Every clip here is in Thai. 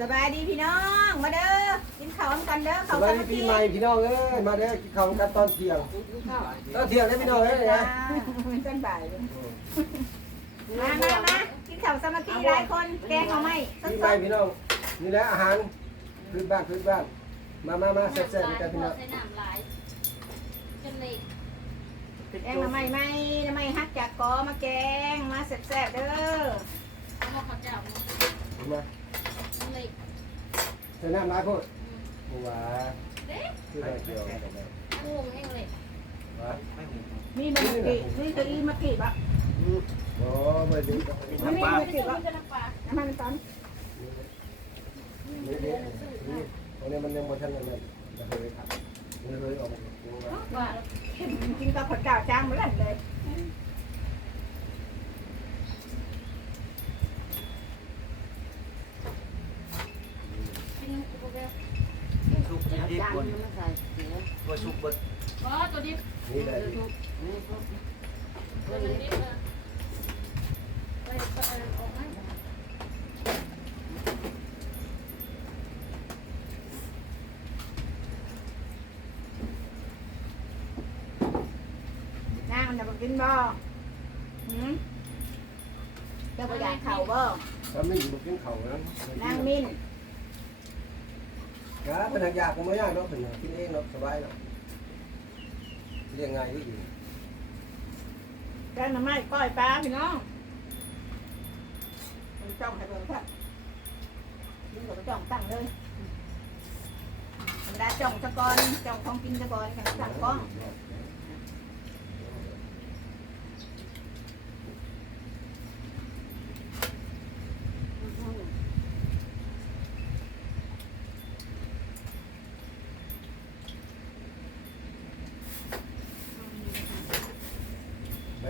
สบายดีพี่น้อง มาเด้อ กินข้าวกันเด้อสข้าววัสสาดีมัคปีคีใหม่พี่น้องเอ้ยมาเด้อกินข้าวกันตอนเที่ยงตอนเที่ยงได้พี่น้องเอ้ยนะเป็นบ่ายเลยมามามากินข้าวสามัคคีหลายคน แกงเอาไหมสปีใหม่ดพี่น้องนี่แหละอาหารพื้นบ้านพื้นบ้านมามามาแซ่บๆกันพี่น้องใส่น้ำลายจนเล็กๆแกงเอาไหมไหมน้ำไหมฮักจากกอมาแกง มาแซ่บๆเด้อ เอามาข้าวเจ้ามาจนเล็ก ใส่น้ำลายโพดว้าเด็กคืออะไรเกี่ยวกันนะงงเองเลยว้ามีมันกี่มีเก้าอี้มากี่บะอืมโอ้เบอร์ดีไม่มีมาไม่กี่ใช่บะมันจะน้ำปลาน้ำมันตอนนี่นี่นี่ตรงนี้มันยังบ่ทันนั่นจะเคยครับมันเลยออกมาว่ากินกับผัดกาวจ้างมาแล้วเลย กินกูเบลสุกที่ที่ควรตัวสุกเบิดอ๋อตัวนี้นี่แหละตัวนี้เออไปไปออกมานางจะมากินบ่หืมเจ้าก็อยากเข่าบ่ถ้าไม่อยู่กินข้าวนะนางมิน ก็เป็นทางยากก็ไม่ยากเนาะเป็นกินเองเนาะสบายเนาะเรียงง่ายที่อยู่แกงหน้ำไม้ก้อยปลาพี่น้องมันจ้องให้เบิ่งครับนี่ก็จ้องตั้งเลยมันได้จ้องตะกอนจ้องของกินตะกอนกันตั้งกล้อง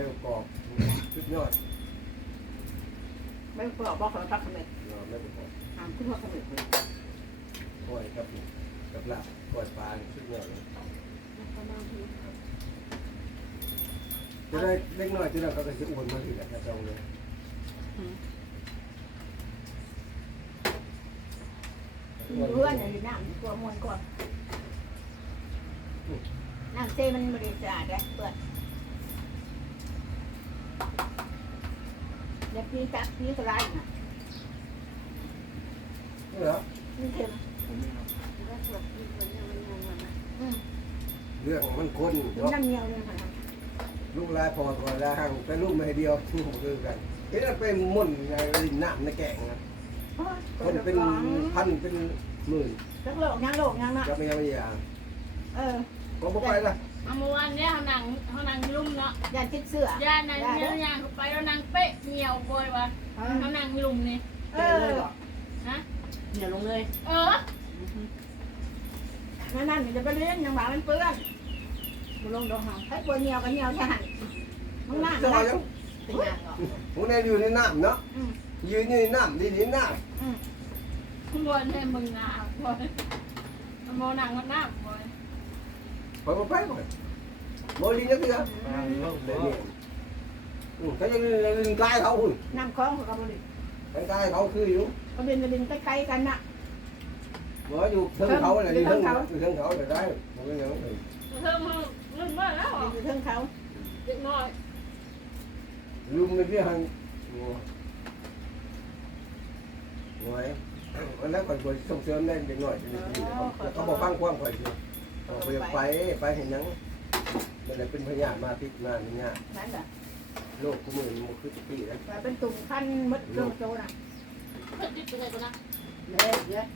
บประกอบชุดยอด ไม่เปลือกบอกเขาพักเขม็ดเนาะใบประกอบหามขึ้นมาเขม็ดกล้วยกับกับลาบกล้วยปลาชุดยอดเลยจะได้เล็กน้อยจะได้เขาก็จะอ้วนมาถึงกระจองเลยเพื่อนอยู่น้ำตัวมวนก่อนน้ำเซมันบริสุทธิ์เลยเปิด เดี๋ยวพี่จักพี่สไลด์นะนี่เหรอนี่เค็มเรื่องมันคนกินเนาะน้ำเนียวเลยค่ะลูกลายพอก่อนแล้วห่างเป็นลูกไม่เดียวที่ผมคือกันเห็นเป็นมุ่นในน้ำในแกงนะคนเป็นพันเป็นหมื่นสักโลกยังโลกยังนะจะไม่ยังไม่ยางเออก็บ่ไปละ เอาเมื่อวานเนี้ยเขานั่งเขานั่งลุ่มเนาะยันติดเสื้อย่านั่งเงี้ยย่างไปแล้วนั่งเป๊ะเหี่ยวโวยวะเขานั่งลุ่มนี่เออฮะเนี่ยลงเลย เออนั่นนั่นจะไปเลี้ยงยังหวามันเปื้อนบุลงดอกหอมให้ปวดเหนียวกันเหนียวใช่ไหมมึงนั่งจะนะเอายังเป็นยางเหรอผมในอยู่ในน้ำเนาะยืนอยู่ในน้ำดีดีน้บอลให้มึงหนาบอลโมนังมันหน้าบอลำผมก็ไปก่อนบ่ดีนักเดียวเดี๋ยวนี้เขายังลิงกายเขาหุ่นน้ำคลองของกระบุรีกายเขาคืออยู่กระเบนกระเบนใกล้ ๆกันน่ะบ่อยู่เทิงเขาอะไรอยู่เทิงเขาอยู่เทิงเขาแต่ได้ผมก็ยังเพิ่มมึงมึงว่าแล้วอยู่เทิงเขาเด็กน้อยลุมใน ที่หันงวยวันแล้วก่อนบ่ส่งเสริมได้เด็กน้อยเขาบอกฟังความข่อยสิไปไปเห็นยังมันเป็นพยามาติดมานี่ยนั่นแหละโลกกูมือมันคือปีแล้วแต่เป็นตุ่มขั้นมดเรื่องโตน่ะเพิ่งติดไปเลยกูนะเลยเยอะ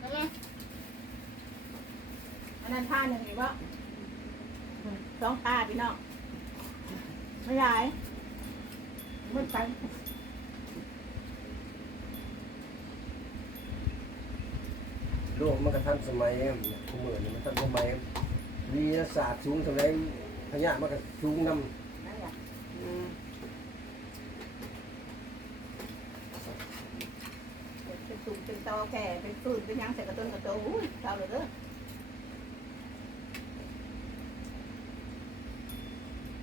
แล้วไงอันนั้นผ้าหนึ่งนี่ว่าสองผ้าพี่น้องไม่ใหญ่มืดไป ลกมันก็ทันสมัยกูมือนี่มันทันสมัยวิทยาศาสตร์สูงสมัยพยามันก็สูงนำนั่นแหละเป็นตุ่มเป็นตอแก่เป็นฟืนเป็นยังใส่กระตุ้นกระโตอุ้ยเท่าเลยเด้อ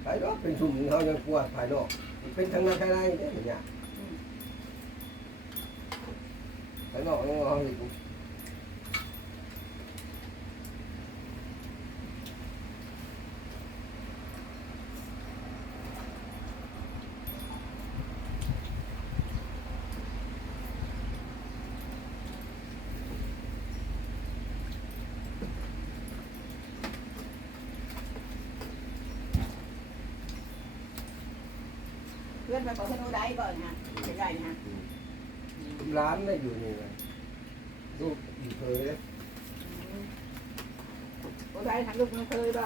ภายนอกเป็นชุ่มเขายังกลัวภายนอก เป็นทางนั้นภายในเนี่ยเนี่ยไปนอกน้องๆอีกเพื่อนไปขอธนูได้ก่อนนะใกล้ๆนะร้านได้อยู่นี่เลยลูกอีเคยเลยโอ้ได้ทำลูกมันเคยบ่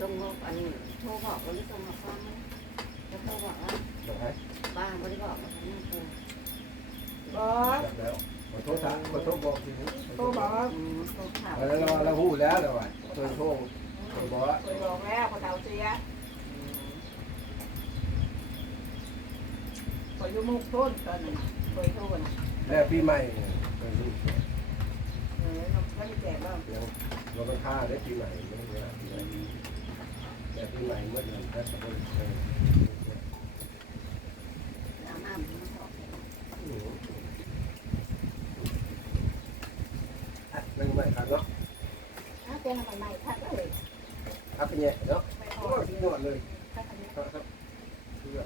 ตรงอันโทรบอกว่าไม่ตรงกับความมันจะโทรบอกว่าบอกให้บ้านไม่ได้บอกว่าฉันไม่เคยบ่จับแล้วขอโทษทางขอโทษบอกทีนี้โตบอกอืมโทรข่าวแล้วเราเราพูดแล้วแต่ว่าเคยโทษเคยบอกว่าเคยบอกแล้วพอเท่าเสีย เคยยุ่มุกโทษตอนนั้นเคยโทษนะแล้วปีใหม่เคยรู้เออน้องก็จะแจกบ้างยังเราต้องฆ่าได้ปีใหม่ไม่ใช่ปีใหม่แต่ปีใหม่เมื่อเดือนพฤษภาคมน้ำน้ำมันบอกนั่งใหม่ครับเนาะถ้าเป็นอะไรใหม่ทักเลยครับเป็นไงเนาะไม่พโอ้อยสุดยอดเลย ทักอันนี้ ครับครับเพื่อ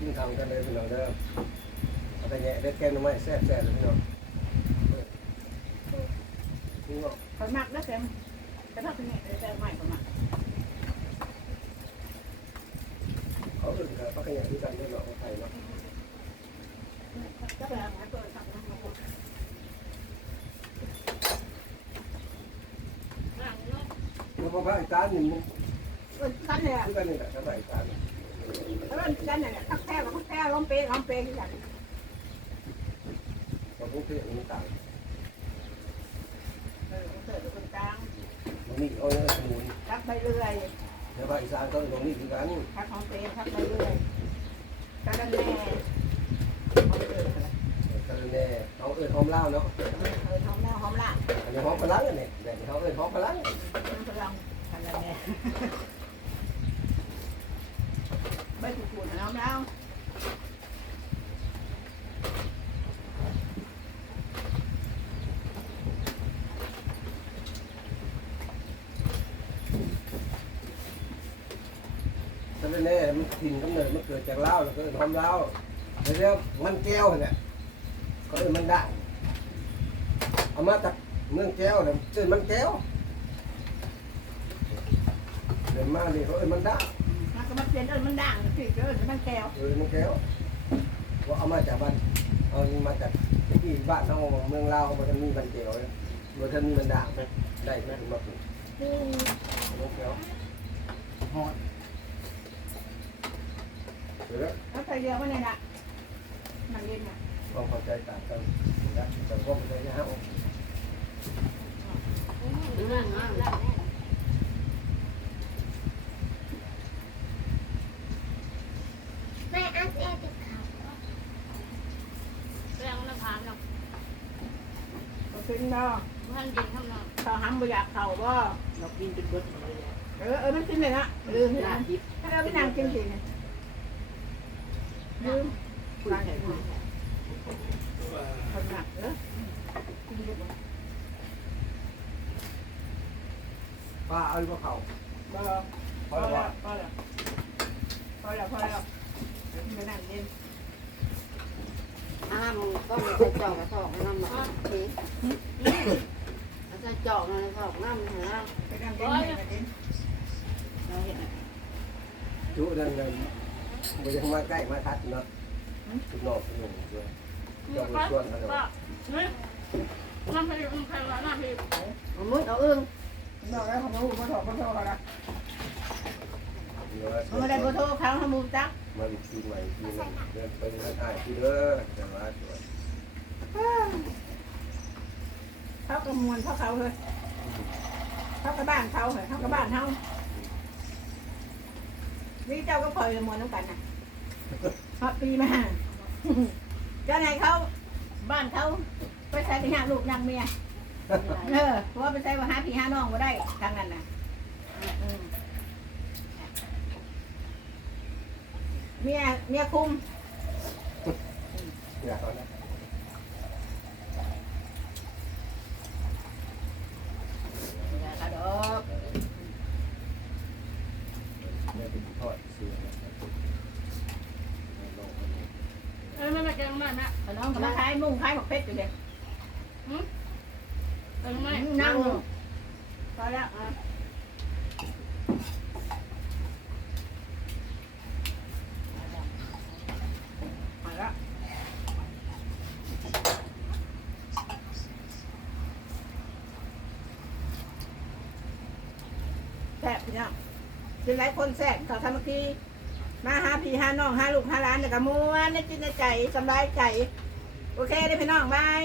กินข้าวกันเลยพี่น้องเด้อเอาแต่แง่ได้แกงหน่อไม้แซ่บๆเลยพี่น้องนี่เนาะคอยมักแล้วแต่แต่ถ้าเป็นไงแต่ใหม่ก็มักเขาอื่นครับพักกันอย่างที่กันเนี่ยเนาะของไทยเนาะก็ไปหาตัวทำนะแล้วพอพระอาจารย์นี่มันเออกันเนี่ยคือกันนี่แหละพระอาจารย์ แล้วมันกันเนี่ยทักแท้ก็ทักแท้ล้อมเปล้อมเปที่กันเราพวกเทศมันต่างเออเกิดเป็นกลางมันนี่เอาเนี่ยสมุนทักไปเรื่อยแล้วภาคอีสานก็ตรงนี้คือกันทักของเปทักไปเรื่อยทักกันแน่เอาเกิดอะไรกันแน่เขาเอิ้นหอมเล่าเนาะเออหอมหน้าหอมล่าอันนี้หอมพลังอันนี้แต่เขาเอิ้นหอมพลังน้ำพลังทักกันแน่ ใบผูกๆน้ำแล้วแน่มันถิ่นกำเนิดมันเกิดจากเล่าแล้วก็เอิ้นหอมเล่าเรียกมันแก้วเนี่ยเขาเอิ้นมันได่างเอามาจากเมืองแก้วเนี่ยเอิ้นมันแก้วเดินมาดิเขาเอิ้นมันได่างมัน ก็มันเป็นเออมันด่างสิเออมันแก้วเออมันแก้วว่าเอามาจากบ้านเอานี่มาจากที่บ้านเราเมืองลาวมันจะมีมันแก้วเนี่ยมันจะมีมันด่างไหมได้ไหมถึงมาปลูกมันแก้วหอดเดี๋ยวนะแล้วใส่เรือมันเนี่ยนะมันเย็นอะความเข้าใจต่างกันนะแต่ก็ไม่ได้นะฮะ นั่งนั่ง แม่อันแอร์ติดเขา แรงน้ำผานเนาะ ก็ขึ้ นเนาะท่านเย็นข้างนอกเขาห้ำบ่อยากเขาบ่เรากินเป็นเบิดหมดเลยเออเออมันกินเลยนะลืมนะถ้าเราไปนั่งกินสิเนี่ยลืมคุยแค่คุยแค่คนหนักเออกินเยอะบ่ป้าเอาลูกเขาบ่พอแล้วพอแล้วพอแล้วพอแล้วเดี๋ยวกินไปนั่งเย็น อ้ามึงก็มีใส่จอกกระสอบน้ำหนักทีใส่จอกนกระสอบน้ำหนักไปนั่งเย็นไปนั่งเย็นเราเห็นจุนั่นเลยมันจะมาใกล้มาทัดเนาะทุกนอกทุกหนุ่มด้วยคือก็ก็เนี่น้ำพริกน้ำแข็งแล้วน้ำพริกมันมุดเอาอึ้งบอกแล้วเขาบ่ฮู้บ่ถอดบ่โทรเขาละ เดี๋ยวว่าเขาไม่ได้บ่โทรเขาเขามูจักมาอีกทีใหม่ทีนึงเดินไปทางใต้ที่เด้อแต่ว่าตัวเขาก็มวนเขาเขาเลยเขาก็บ้านเขาเหรอเขาก็บ้านเฮานี่เจ้าก็ปล่อยมวนน้ำกันน่ะฮอตปีมาเจ้าไหนเขาบ้านเขาไปใส่ไปหาลูกนางเมียเออเพราะว่าไปใส่ว่าหาพี่หาน้องก็ได้ทางนั้นน่ะอืม เมียเมียคุมอย่าเขานะอย่าเขาดอกไม่เป็นทอดเสือเอ้ยแม่มาแกงมาแม่เอาน้องก็มาขายมุ้งขายหมกเพชรอยู่เด็กเอ้ยไม่นั่งอยู่พอแล้วอะมาแล้วแซ่บพี่ น้องเป็นหลายคนแซ่บเขาทำเมื่อกี้มาหาพี่หาน้องหาลูกหาหลานแต่ก็ม้วนในจิตในใจสำลายใจ โอเคได้พี่น้องบาย